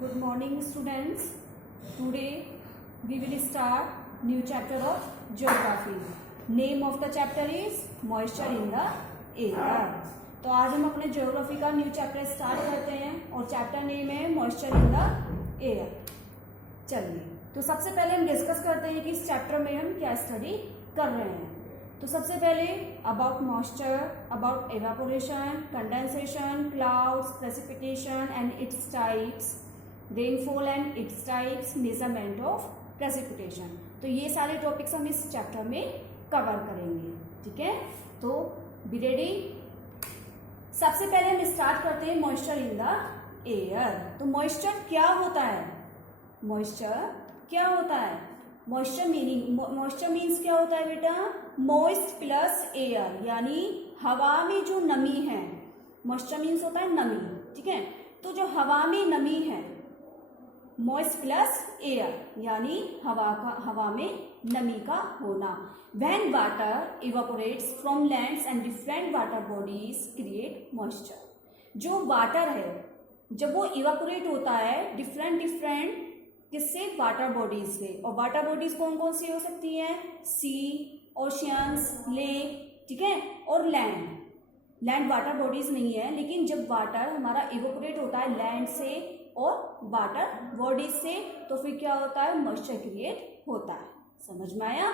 Good morning, students. Today we will start new chapter of geography. Name of the chapter is moisture in the air. तो आज हम अपने geography का new chapter start करते हैं और चैप्टर नेम है मॉइस्चर इन द एयर. चलिए, तो सबसे पहले हम डिस्कस करते हैं कि इस चैप्टर में हम क्या स्टडी कर रहे हैं. तो सबसे पहले about moisture, about evaporation, condensation, clouds, precipitation and its types, rainfall and its types, measurement of precipitation. तो ये सारे टॉपिक्स हम इस चैप्टर में कवर करेंगे. ठीक है, तो बी रेडी. सबसे पहले हम स्टार्ट करते हैं मॉइस्चर इन द एयर. तो मॉइस्चर क्या होता है? मॉइस्चर क्या होता है? मॉइस्चर मीन्स क्या होता है बेटा? मॉइस्ट प्लस एयर, यानी हवा में जो नमी है. मॉइस्चर मीन्स होता है नमी. ठीक है, तो जो हवा में नमी है, मॉइस्ट प्लस एयर यानी हवा में नमी का होना. When water evaporates from lands and different water bodies create moisture. जो वाटर है जब वो इवापोरेट होता है डिफरेंट किससे? वाटर बॉडीज से. और वाटर बॉडीज कौन कौन सी हो सकती हैं? सी, ओशियंस, लेक. ठीक है, और लैंड वाटर बॉडीज नहीं है, लेकिन जब वाटर हमारा इवापोरेट होता है लैंड से और वाटर बॉडीज से, तो फिर क्या होता है? मॉइस्चर क्रिएट होता है. समझ में आया?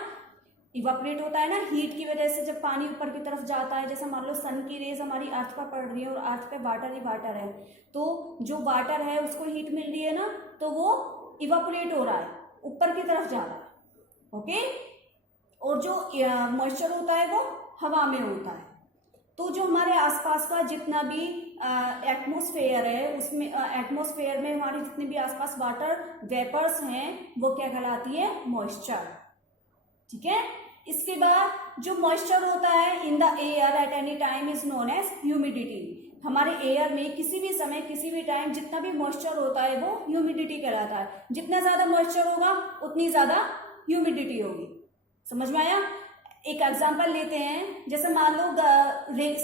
इवापोरेट होता है ना हीट की वजह से. जब पानी ऊपर की तरफ जाता है, जैसे मान लो सन की रेज हमारी अर्थ पर पड़ रही है और अर्थ पे वाटर ही वाटर है, तो जो वाटर है उसको हीट मिल रही है ना, तो वो इवापोरेट हो रहा है, ऊपर की तरफ जा रहा है. ओके, और जो मॉइस्चर होता है वो हवा में होता है. तो जो हमारे आसपास का जितना भी एटमॉस्फेयर है, उसमें एटमॉस्फेयर में हमारे जितने भी आसपास वाटर वेपर्स हैं, वो क्या कहलाती है? मॉइस्चर. ठीक है, इसके बाद जो मॉइस्चर होता है in the air at any time is known as humidity. हमारे एयर में किसी भी समय किसी भी टाइम जितना भी मॉइस्चर होता है वो ह्यूमिडिटी कहलाता है. जितना ज्यादा मॉइस्चर होगा उतनी ज्यादा ह्यूमिडिटी होगी. समझ में आया? एक एग्जांपल लेते हैं. जैसे मान लो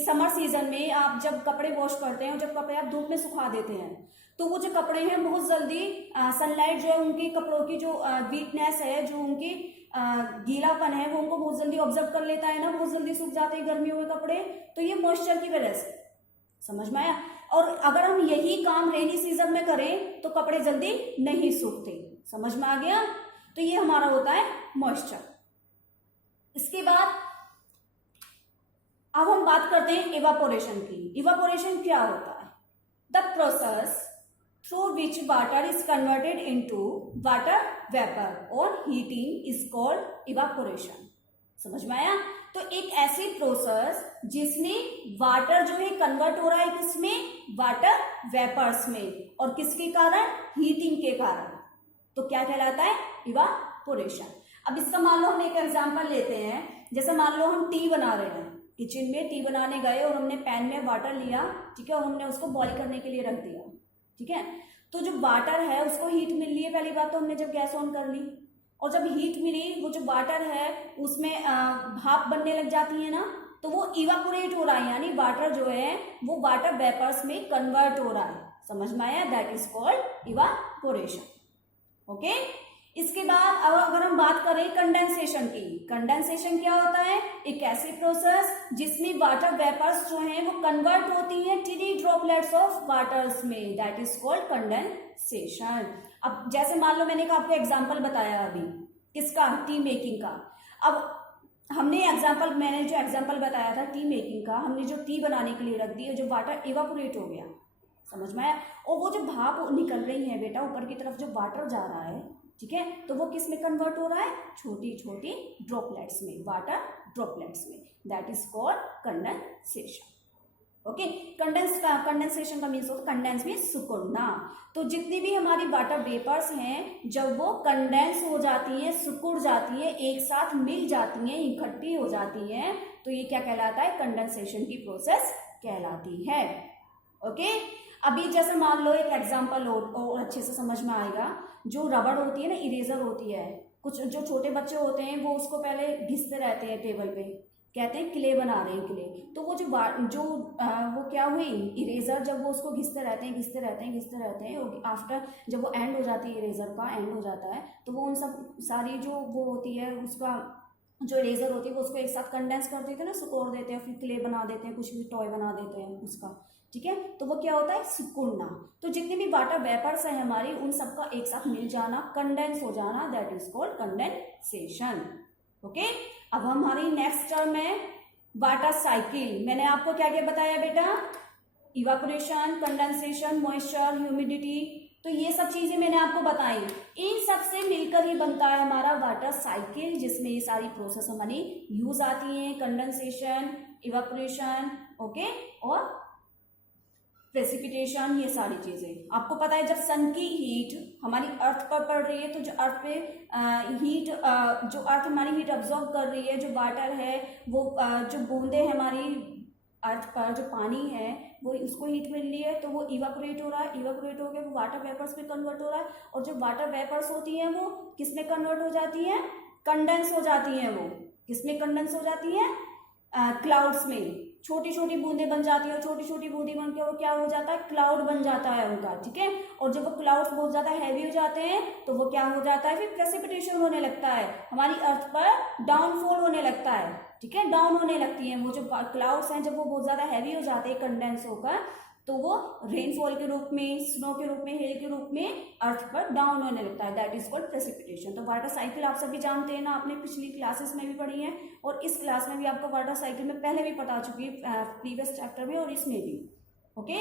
समर सीजन में आप जब कपड़े वॉश करते हैं और जब कपड़े आप धूप में सुखा देते हैं, तो वो जो कपड़े हैं बहुत जल्दी सनलाइट जो है उनकी कपड़ों की जो वीकनेस है, जो उनकी गीलापन है, वो उनको बहुत जल्दी ऑब्जर्व कर लेता है ना, बहुत जल्दी सूख जाते हैं गर्मियों में कपड़े. तो ये मॉइस्चर की वजह से. समझ में आया? और अगर हम यही काम रेनी सीजन में करें तो कपड़े जल्दी नहीं सूखते. समझ में आ गया? तो ये हमारा होता है मॉइस्चर. इसके बाद अब हम बात करते हैं इवापोरेशन की. इवापोरेशन क्या होता है? The process through which water is converted into water vapour और हीटिंग इज कॉल्ड इवापोरेशन. समझ में आया? तो एक ऐसी प्रोसेस जिसमें वाटर जो है कन्वर्ट हो रहा है किसमें? वाटर वेपर्स में. और किसके कारण? हीटिंग के कारण. तो क्या कहलाता है? इवापोरेशन. अब इसका मान लो हम एक एग्जांपल लेते हैं. जैसे मान लो हम टी बना रहे हैं, किचन में टी बनाने गए और हमने पैन में वाटर लिया. ठीक है, और हमने उसको बॉईल करने के लिए रख दिया. ठीक है, तो जो वाटर है उसको हीट मिल रही है. पहली बात तो हमने जब गैस ऑन कर ली और जब हीट मिली, वो जो वाटर है उसमें भाप बनने लग जाती है ना, तो वो इवापोरेट हो रहा है, यानी वाटर जो है वो वाटर वेपर्स में कन्वर्ट हो रहा है. समझ में आया? That is called evaporation. Okay, इसके बाद अब अगर हम बात करें कंडेंसेशन की. कंडेंसेशन क्या होता है? एक ऐसी प्रोसेस जिसमें वाटर वेपर्स जो हैं वो कन्वर्ट होती हैं टिनी ड्रॉपलेट्स ऑफ वाटर्स में. That is called condensation. अब जैसे मान लो मैंने आपको एग्जांपल बताया अभी किसका? टी मेकिंग का. अब मैंने जो एग्जांपल बताया था टी मेकिंग का, हमने जो टी बनाने के लिए रख दी, जो वाटर इवापोरेट हो गया. समझ में आया? और वो जो भाप निकल रही है बेटा ऊपर की तरफ, जो वाटर जा रहा है, ठीक है, तो वो किस में कन्वर्ट हो रहा है? छोटी छोटी ड्रॉपलेट्स में, वाटर ड्रॉपलेट्स में. That is called condensation. Okay, condensation का मीन्स होता है कंडेंस मीन्स सिकुड़ना. तो जितनी भी हमारी वाटर वेपर्स हैं, जब वो कंडेंस हो जाती हैं, सिकुड़ जाती हैं, एक साथ मिल जाती हैं, इकट्ठी हो जाती हैं, तो ये क्या कहलाता है? कंडेंसेशन की प्रोसेस कहलाती है. ओके, अभी जैसे मान लो एक एग्जांपल और अच्छे से समझ में आएगा. जो रबड़ होती है ना, इरेजर होती है, कुछ जो छोटे बच्चे होते हैं वो उसको पहले घिसते रहते हैं टेबल पे. कहते हैं क्ले बना रहे हैं क्ले। तो वो वो क्या हुए, इरेजर जब वो उसको घिसते रहते हैं और आफ्टर जब वो एंड हो जाती है, इरेजर का एंड हो जाता है, तो वो उन सब सारी जो वो होती है उसका जो इरेजर होती है वो उसको एक साथ कंडेंस कर देते हैं ना, सुकोड़ देते हैं, फिर क्ले बना देते हैं, कुछ भी टॉय बना देते हैं उसका, ठीक है। तो वो क्या होता है, सिकुड़ना। तो जितने भी वाटर वेपर्स हैं हमारी, उन सबका एक साथ मिल जाना, कंडेंस हो जाना, that is called condensation. Okay, अब हमारी नेक्स्ट टर्म है वाटर साइकिल। मैंने आपको क्या क्या बताया बेटा, इवापोरेशन, कंडेंसेशन, मॉइस्चर, ह्यूमिडिटी, तो ये सब चीजें मैंने आपको बताई। इन सब से मिलकर ही बनता है हमारा वाटर साइकिल, जिसमें ये सारी प्रोसेस हमारी यूज आती हैं, कंडेंसेशन, इवापोरेशन, ओके, और प्रेसिपिटेशन, ये सारी चीजें आपको पता है। जब सन की हीट हमारी अर्थ पर पड़ रही है, तो जो अर्थ पे जो अर्थ हमारी हीट अब्सॉर्ब कर रही है, जो वाटर है वो जो बूंदे हमारी अर्थ पर जो पानी है वो उसको हीट मिल रही है, तो वो इवापोरेट हो रहा है, इवापोरेट होकर वो वाटर वेपर्स में कन्वर्ट हो रहा है, और जो वाटर वेपर्स होती हैं वो किस में कन्वर्ट हो जाती हैं, कंडेंस हो जाती हैं। वो किस में कंडेंस हो जाती हैं, क्लाउड्स में, छोटी छोटी बूंदें बन जाती है, और छोटी छोटी बूंदें बन के वो क्या हो जाता है, क्लाउड बन जाता है उनका, ठीक है। और जब वो क्लाउड्स बहुत ज्यादा हैवी हो जाते हैं तो वो क्या हो जाता है, फिर प्रेसिपिटेशन होने लगता है, हमारी अर्थ पर डाउनफॉल होने लगता है, ठीक है, डाउन होने लगती है। वो जो क्लाउड्स हैं जब वो बहुत ज्यादा हैवी हो जाते हैं कंडेंस होकर, तो वो रेनफॉल के रूप में, स्नो के रूप में, हेल के रूप में अर्थ पर डाउन होने लगता है, दैट इज कॉल्ड प्रेसिपिटेशन। तो वाटर साइकिल आप सभी जानते हैं ना, आपने पिछली क्लासेस में भी पढ़ी है, और इस क्लास में भी आपको वाटर साइकिल में पहले भी पता चुकी है, प्रीवियस चैप्टर में और इसमें भी, ओके।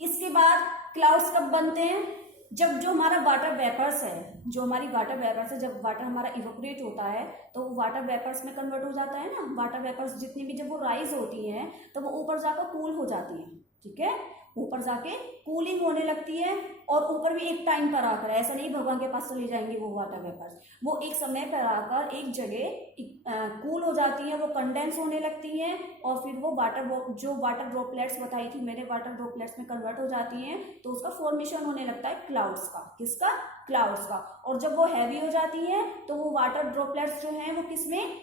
इसके बाद क्लाउड्स कब बनते हैं, जब जो हमारा वाटर वेपर्स है, जो हमारी वाटर वेपर्स है, जब वाटर हमारा इवेपोरेट होता है तो वो वाटर वेपर्स में कन्वर्ट हो जाता है ना। वाटर वेपर्स जितनी भी जब वो राइज होती हैं तो वो ऊपर जाकर कूल हो जाती हैं, ठीक है, ऊपर जाके कूलिंग होने लगती है, और ऊपर भी एक टाइम पर आकर, ऐसा नहीं भगवान के पास चले जाएंगे वो वाटर वेपर्स, वो एक समय पर आकर एक जगह कूल हो जाती है, वो कंडेंस होने लगती हैं, और फिर वो जो वाटर ड्रॉपलेट्स बताई थी मैंने, वाटर ड्रॉपलेट्स में कन्वर्ट हो जाती हैं, तो उसका फॉर्मेशन होने लगता है क्लाउड्स का। किसका, क्लाउड्स का। और जब वो हैवी हो जाती है तो वो वाटर ड्रॉपलेट्स जो हैं वो किसमें,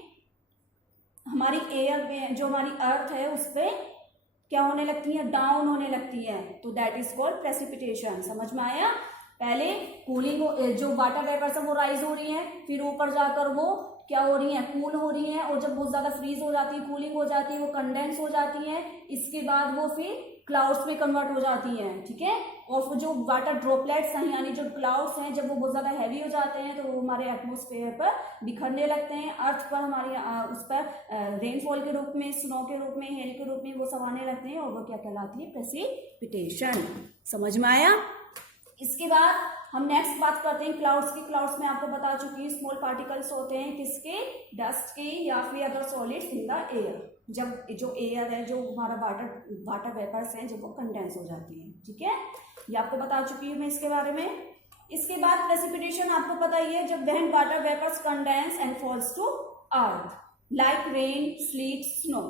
हमारी एयर में, जो हमारी अर्थ है उस पर क्या होने लगती है, डाउन होने लगती है, तो दैट इज कॉल्ड प्रेसिपिटेशन। समझ में आया। पहले कूलिंग, जो वाटर वेपर्स है वो राइज हो रही है, फिर ऊपर जाकर वो क्या हो रही है, कूल हो रही है, और जब बहुत ज्यादा फ्रीज हो जाती है, कूलिंग हो जाती है, वो कंडेंस हो जाती है, इसके बाद वो फिर क्लाउड्स में कन्वर्ट हो जाती हैं, ठीक है। और जो वाटर ड्रॉपलेट्स हैं यानी जो क्लाउड्स हैं, जब वो बहुत ज्यादा हैवी हो जाते हैं तो वो हमारे एटमॉस्फेयर पर बिखरने लगते हैं, अर्थ पर, हमारी उस पर रेनफॉल के रूप में, स्नो के रूप में, हेल के रूप में वो सब आने लगते हैं, और वो क्या कहलाती है, प्रेसिपिटेशन। समझ में आया। इसके बाद हम नेक्स्ट बात करते हैं क्लाउड्स की। क्लाउड्स में आपको बता चुकी है, स्मॉल पार्टिकल्स होते हैं किसके, डस्ट के या फिर other solids in the air. जब जो एयर है, जो हमारा वाटर वेपर्स हैं, जब वो कंडेंस हो जाती है, ठीक है, ये आपको बता चुकी हूँ मैं इसके बारे में। इसके बाद प्रेसिपिटेशन आपको पता ही है, जब when water vapours condense and falls to earth like rain, sleet, snow.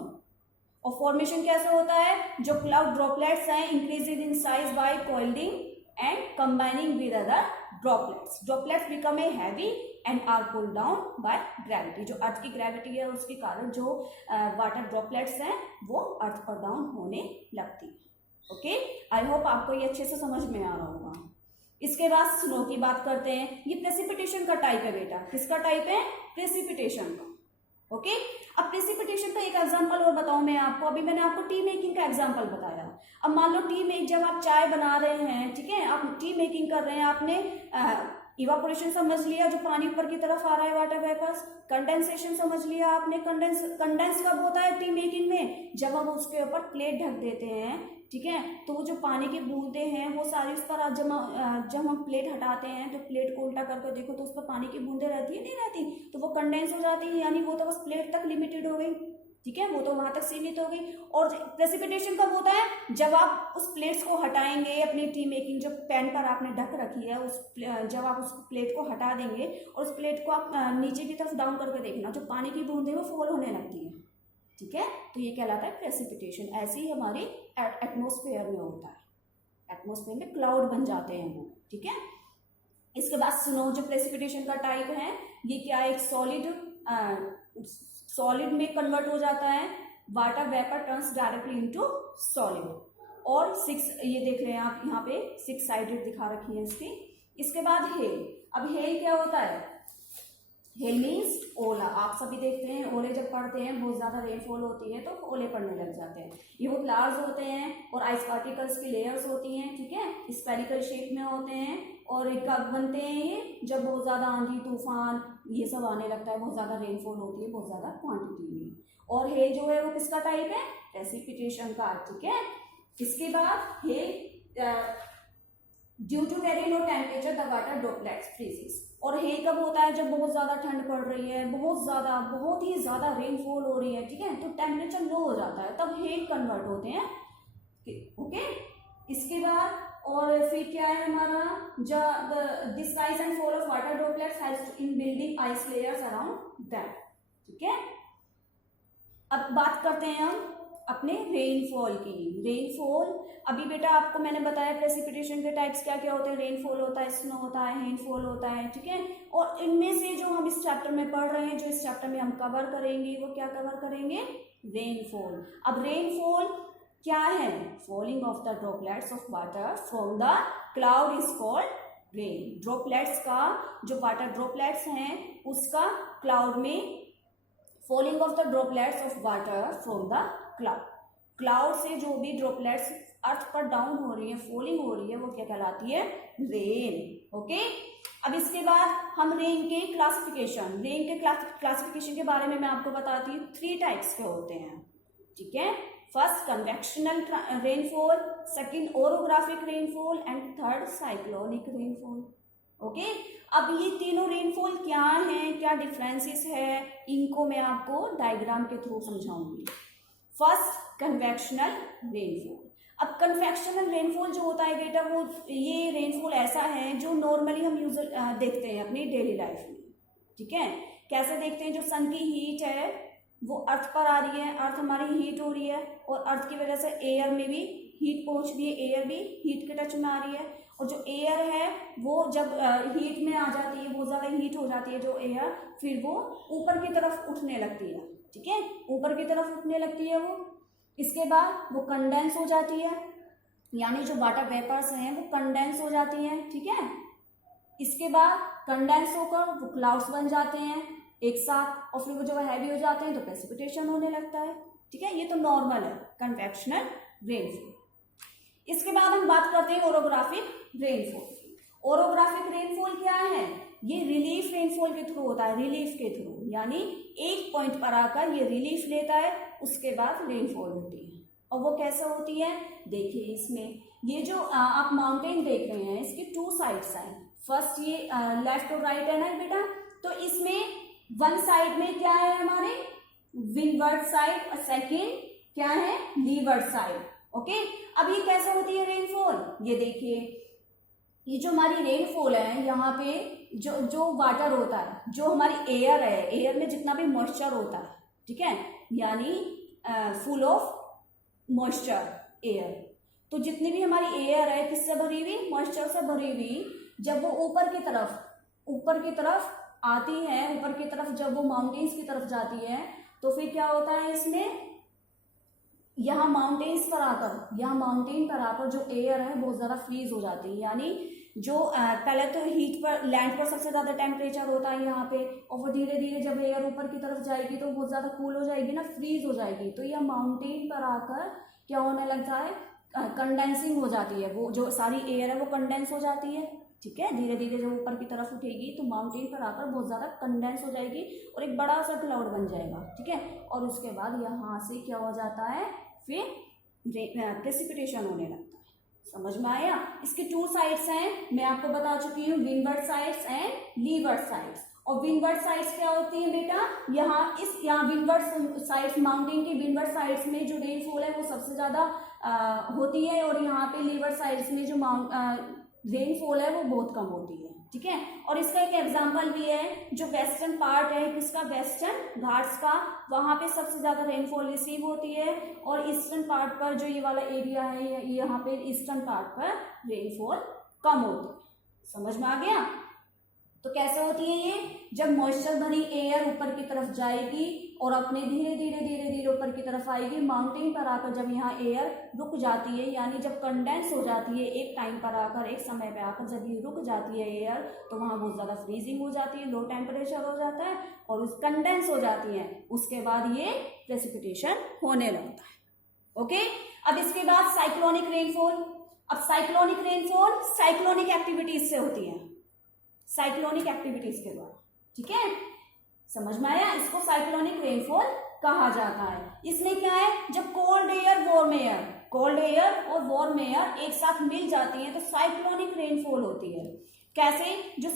और फॉर्मेशन कैसे होता है, जो क्लाउड ड्रॉपलेट्स हैं increasing in size by colliding and combining with other droplets. Droplets become a heavy and are pulled down by gravity. जो अर्थ की gravity है उसके कारण जो वाटर ड्रॉपलेट्स हैं वो अर्थ पर डाउन होने लगती है। ओके, आई होप आपको ये अच्छे से समझ में आ रहा होगा। इसके बाद स्नो की बात करते हैं। ये प्रेसिपिटेशन का टाइप है बेटा। किसका टाइप है, प्रेसिपिटेशन का। ओके, अब प्रेसिपिटेशन का एक एग्जांपल और बताऊं मैं आपको। अभी मैंने आपको टी मेकिंग का एग्जांपल बताया। अब मान लो जब आप चाय बना रहे हैं, ठीक है, आप टी मेकिंग कर रहे हैं, आपने इवापोरेशन समझ लिया, जो पानी ऊपर की तरफ आ रहा है वाटर वेपर्स। कंडेंसेशन समझ लिया आपने। कंडेंस कब होता है टी मेकिंग में, जब हम उसके ऊपर प्लेट ढक देते हैं, ठीक है, तो वो जो पानी की बूंदें हैं वो सारी उस पर जब हम प्लेट हटाते हैं तो प्लेट को उल्टा करके देखो तो उस पर पानी की बूंदें रहती है, नहीं रहती, तो वो कंडेंस हो जाती है, यानी वो तो बस प्लेट तक लिमिटेड हो गई, ठीक है, वो तो वहां तक सीमित हो गई। और प्रेसिपिटेशन कब होता है, जब आप उस प्लेट्स को हटाएंगे, अपनी टी मेकिंग जो पैन पर आपने ढक रखी है जब आप उस प्लेट को हटा देंगे और उस प्लेट को आप नीचे की तरफ डाउन करके देखना, जो पानी की बूंदें वो फॉल होने लगती है, ठीक है, तो ये कहलाता है प्रेसिपिटेशन। ऐसे ही हमारे एटमॉस्फेयर में होता है, एटमॉस्फेयर में क्लाउड बन जाते हैं वो, ठीक है। इसके बाद स्नो, जो प्रेसिपिटेशन का टाइप है, ये क्या है, एक सॉलिड में कन्वर्ट हो जाता है, water vapour turns directly into solid. और 6 ये देख रहे हैं आप यहाँ पे 6 साइडेड दिखा रखी है इसकी। इसके बाद हेल। अब हेल क्या होता है? हेल मीन्स ओला। आप सभी देखते हैं ओले जब पड़ते हैं, बहुत ज्यादा रेनफॉल होती है तो ओले पड़ने लग जाते हैं। ये बहुत लार्ज होते हैं और आइस पार्टिकल्स की लेयर्स होती हैं, ठीक है, स्फेरिकल शेप में होते हैं। और कब बनते हैं ये? जब बहुत ज्यादा आंधी तूफान ये सब आने लगता है, बहुत ज्यादा रेनफॉल होती है, बहुत ज्यादा क्वांटिटी में। और हेल जो है वो किसका टाइप है? प्रेसिपिटेशन का, ठीक है। इसके बाद hail due to very low temperature the water droplets freezes. और हेल कब होता है? जब बहुत ज्यादा ठंड पड़ रही है, बहुत ही ज्यादा रेनफॉल हो रही है, ठीक है, तो टेम्परेचर लो हो जाता है, तब हेल कन्वर्ट होते हैं, ओके। इसके बाद और फिर क्या है हमारा? This rise and fall of water droplets helps in building ice layers around them, ठीक है। अब बात करते हैं हम अपने रेनफॉल की। रेनफॉल अभी बेटा आपको मैंने बताया प्रेसिपिटेशन के टाइप्स क्या क्या होते हैं। रेनफॉल होता है, स्नो होता है, रेनफॉल होता है, ठीक है। और इनमें से जो हम इस चैप्टर में पढ़ रहे हैं, जो इस चैप्टर में हम कवर करेंगे, वो क्या कवर करेंगे? रेनफॉल। अब रेनफॉल क्या है? Falling of the droplets of water from the cloud is called rain. Droplets का जो वाटर ड्रॉपलेट्स हैं उसका क्लाउड में falling of the droplets of water from the cloud. Cloud से जो भी ड्रॉपलेट्स अर्थ पर डाउन हो रही है, फॉलिंग हो रही है, वो क्या कहलाती है? Rain, okay. अब इसके बाद हम रेन के क्लासिफिकेशन, रेन के क्लासिफिकेशन के बारे में मैं आपको बताती हूँ। 3 टाइप्स के होते हैं, ठीक है। First convectional rainfall, second orographic rainfall and third cyclonic rainfall, okay. अब ये तीनों रेनफॉल क्या हैं, क्या डिफरेंसेस है, इनको मैं आपको डायग्राम के थ्रू समझाऊंगी। First convectional rainfall. अब कन्वेक्शनल रेनफॉल जो होता है बेटा, वो ये रेनफॉल ऐसा है जो नॉर्मली हम देखते हैं अपनी डेली लाइफ में, ठीक है। कैसे देखते हैं? जो सन की हीट है वो अर्थ पर आ रही है, अर्थ हमारी हीट हो रही है और अर्थ की वजह से एयर में भी हीट पहुंच रही है, एयर भी हीट के टच में आ रही है। और जो एयर है वो जब हीट में आ जाती है, बहुत ज़्यादा हीट हो जाती है जो एयर, फिर वो ऊपर की तरफ उठने लगती है, ठीक है, ऊपर की तरफ उठने लगती है वो। इसके बाद वो कंडेंस हो जाती है, यानी जो वाटर वेपर्स हैं वो कंडेंस हो जाती हैं, ठीक है। इसके बाद कंडेंस होकर वो क्लाउड्स बन जाते हैं एक साथ, और फिर वो जब हैवी हो जाते हैं तो प्रेसिपिटेशन होने लगता है, ठीक है। ये तो नॉर्मल है कन्वेक्शनल रेनफॉल। इसके बाद हम बात करते हैं ओरोग्राफिक रेनफॉल। ओरोग्राफिक रेनफॉल क्या है? ये रिलीफ रेनफॉल के थ्रू होता है, रिलीफ के थ्रू, यानी एक पॉइंट पर आकर ये रिलीफ लेता है, उसके बाद रेनफॉल होती है। और वो कैसे होती है? देखिए इसमें ये जो आप माउंटेन देख रहे हैं, इसकी 2 साइड्स हैं। फर्स्ट ये लेफ्ट और राइट है ना बेटा, तो इसमें वन साइड में क्या है हमारे? विंडवर्ड साइड, और सेकेंड क्या है? Levered side, okay. अब ये कैसे होती है रेनफॉल? ये देखिए, ये जो हमारी रेनफॉल है, यहाँ पे जो वाटर होता है, जो हमारी एयर है, एयर में जितना भी मॉइस्चर होता है, ठीक है, यानी फुल ऑफ मॉइस्चर एयर, तो जितनी भी हमारी एयर है किससे भरी हुई? मॉइस्चर से भरी हुई। जब वो ऊपर की तरफ आती है, ऊपर की तरफ जब वो माउंटेन्स की तरफ जाती है, तो फिर क्या होता है इसमें? यहाँ माउंटेन पर आकर जो एयर है बहुत ज्यादा फ्रीज हो जाती है, यानी जो पहले तो हीट पर, लैंड पर सबसे ज्यादा टेम्परेचर होता है यहाँ पे, और वो धीरे धीरे जब एयर ऊपर की तरफ जाएगी तो बहुत ज्यादा कूल हो जाएगी ना, फ्रीज हो जाएगी, तो यह माउंटेन पर आकर क्या होने लगता है? कंडेंसिंग हो जाती है, वो जो सारी एयर है वो कंडेंस हो जाती है, ठीक है। धीरे धीरे जब ऊपर की तरफ उठेगी तो माउंटेन पर आकर बहुत ज्यादा कंडेंस हो जाएगी और एक बड़ा सा क्लाउड बन जाएगा, ठीक है। और उसके बाद यहाँ से क्या हो जाता है? फिर प्रेसिपिटेशन होने लगता है। समझ में आया? इसके 2 साइड्स हैं, मैं आपको बता चुकी हूँ, windward sides and leeward sides. और विंडवर्ड साइड्स क्या होती है बेटा? यहाँ विंडवर्ड साइड्स, माउंटेन के विंडवर्ड साइड्स में जो रेनफॉल है वो सबसे ज्यादा होती है, और यहाँ पे लीवर्ड साइड्स में जो रेनफॉल है वो बहुत कम होती है, ठीक है। और इसका एक एग्जांपल भी है, जो वेस्टर्न पार्ट है किसका? वेस्टर्न घाट्स का, वहां पे सबसे ज्यादा रेनफॉल रिसीव होती है, और ईस्टर्न पार्ट पर जो ये वाला एरिया है, यहाँ पे ईस्टर्न पार्ट पर रेनफॉल कम होती है। समझ में आ गया? तो कैसे होती है ये? जब मॉइस्चर भरी एयर ऊपर की तरफ जाएगी और अपने धीरे धीरे धीरे धीरे ऊपर की तरफ आएगी। माउंटेन पर आकर जब यहाँ एयर रुक जाती है, यानी जब कंडेंस हो जाती है एक टाइम पर आकर, एक समय पे आकर जब ये रुक जाती है एयर, तो वहाँ बहुत ज़्यादा फ्रीजिंग हो जाती है, लो टेम्परेचर हो जाता है और उस कंडेंस हो जाती है। उसके बाद ये प्रेसिपिटेशन होने लगता है। ओके, अब इसके बाद साइक्लोनिक रेनफॉल। अब साइक्लोनिक रेनफॉल साइक्लोनिक एक्टिविटीज से होती है, साइक्लोनिक एक्टिविटीज के द्वारा। ठीक है, समझ में आया? इसको साइक्लोनिक रेनफॉल कहा जाता है। इसमें क्या है, जब cold air warm air, cold air और वार्म एयर एक साथ मिल जाती हैं तो साइक्लोनिक रेनफॉल होती है। कैसे? जो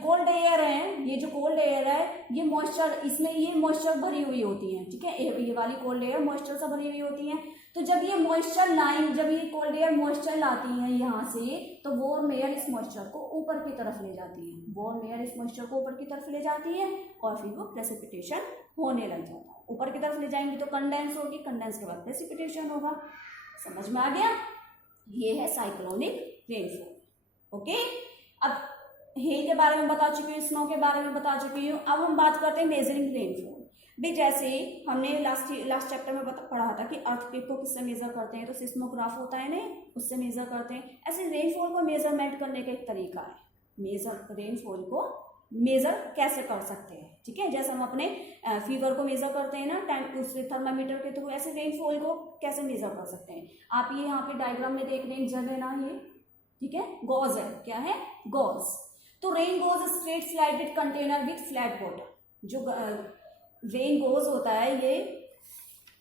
कोल्ड एयर है, ये जो कोल्ड एयर है ये मॉइस्चर, इसमें ये मॉइस्चर भरी हुई होती है। ठीक है, ये वाली कोल्ड एयर मॉइस्चर से भरी हुई होती है। तो जब ये मॉइस्चर लाइन, जब ये कोल्ड एयर मॉइस्चर लाती है यहाँ से, तो वार्म एयर इस मॉइस्चर को ऊपर की तरफ ले जाती है। वार्म एयर इस मॉइस्चर को ऊपर की तरफ ले जाती है और फिर वो प्रेसिपिटेशन होने लग जाता है। ऊपर की तरफ ले जाएंगे तो कंडेंस होगी, कंडेंस के बाद प्रेसिपिटेशन होगा। समझ में आ गया? ये है साइक्लोनिक रेनफॉल। ओके, अब हेल के बारे में बता चुकी हूँ, स्नो के बारे में बता चुकी हूँ। अब हम बात करते हैं मेजरिंग रेनफॉल। भी जैसे हमने लास्ट चैप्टर में पढ़ा था कि अर्थक्वेक को किससे मेजर करते हैं, तो सिस्मोग्राफ होता है ना, उससे मेजर करते हैं। ऐसे रेनफॉल को मेजरमेंट करने का एक तरीका है। मेजर रेनफॉल को मेजर कैसे कर सकते हैं? ठीक है, जैसे हम अपने फीवर को मेजर करते हैं ना उस थर्मामीटर के थ्रू, ऐसे रेनफॉल को कैसे मेजर कर सकते हैं? आप ये यहाँ पे डायग्राम में देख रहे हैं, एक जगह है ना ये, ठीक है, गॉज है। क्या है? गॉज। तो rain goes straight slided container with flat bottom. जो रेन गोज होता है ये,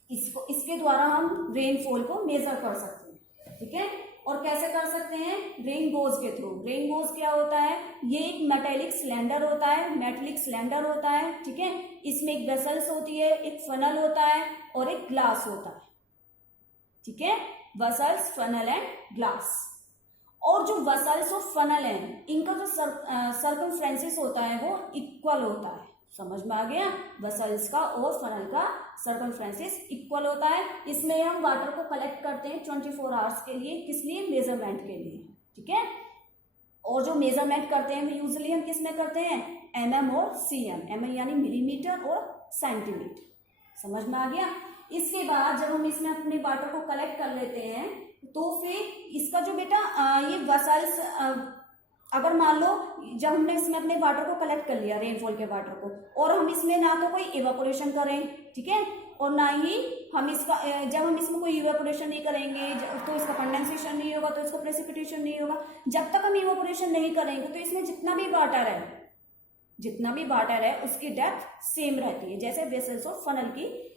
इसके द्वारा हम रेनफॉल को मेजर कर सकते हैं। ठीक है, और कैसे कर सकते हैं? रेन गोज के थ्रू। रेन गोज क्या होता है? ये एक मेटेलिक सिलेंडर होता है, मेटेलिक सिलेंडर होता है। ठीक है, इसमें एक वेसल्स होती है, एक फनल होता है और एक ग्लास होता है। ठीक है, वेसल्स, फनल एंड ग्लास। और जो वेसल्स और फनल है, इनका जो सर्कमफ्रेंसेस होता है वो इक्वल होता है। समझ में आ गया? वेसल्स का और फनल का सर्कमफ्रेंसेस इक्वल होता है। इसमें हम वाटर को कलेक्ट करते हैं 24 आवर्स के लिए। किस लिए? मेजरमेंट के लिए। ठीक है, और जो मेजरमेंट करते हैं यूजुअली हम किस में करते हैं? mm और cm। mm यानी मिलीमीटर और सेंटीमीटर। समझ में आ गया? इसके बाद जब हम इसमें अपने वाटर को कलेक्ट कर लेते हैं तो फिर इसका जो बेटा ये वेसल्स, अगर मान लो जब हमने इसमें अपने वाटर को कलेक्ट कर लिया, रेनफॉल के वाटर को, और हम इसमें ना तो कोई इवेपोरेशन करें, ठीक है, और ना ही हम इसका, जब हम इसमें कोई इवेपोरेशन नहीं करेंगे तो इसका कंडेंसेशन नहीं होगा, तो इसका प्रेसिपिटेशन नहीं होगा। जब तक हम इवेपोरेशन नहीं करेंगे तो इसमें जितना भी वाटर है उसकी डेप्थ सेम रहती है। जैसे वेसल्स और फनल की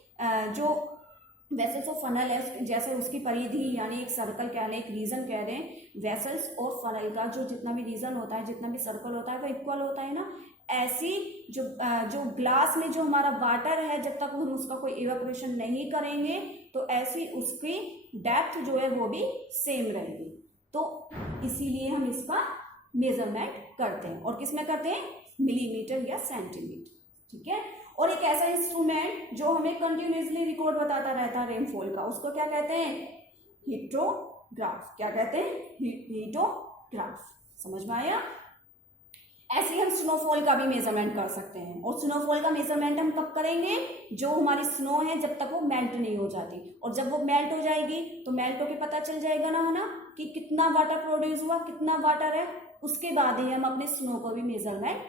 जो वेसल्स और फनल है, जैसे उसकी परिधि यानी एक सर्कल कह लें, एक रीजन कह लें, वेसल्स और फनल का जो जितना भी रीजन होता है, जितना भी सर्कल होता है वो इक्वल होता है ना। ऐसी जो ग्लास में जो हमारा वाटर है, जब तक हम उसका कोई इवेपोरेशन नहीं करेंगे तो ऐसी उसकी डेप्थ जो है वो भी सेम रहेगी। तो इसीलिए हम इसका मेजरमेंट करते हैं। और किस में करते हैं? मिलीमीटर या सेंटीमीटर। ठीक है, और एक ऐसा इंस्ट्रूमेंट जो हमें कंटिन्यूसली रिकॉर्ड बताता रहता है रेनफॉल का, उसको क्या कहते हैं? हिट्रोग्राफ। क्या कहते हैं? हिट्रोग्राफ। समझ में आया? ऐसे ही हम स्नोफॉल का भी मेजरमेंट कर सकते हैं। और स्नोफॉल का मेजरमेंट हम कब करेंगे? जो हमारी स्नो है जब तक वो मेल्ट नहीं हो जाती, और जब वो मेल्ट हो जाएगी तो मेल्ट होके पता चल जाएगा ना, है ना, कि कितना वाटर प्रोड्यूस हुआ, कितना वाटर है। उसके बाद ही हम अपने स्नो को भी मेजरमेंट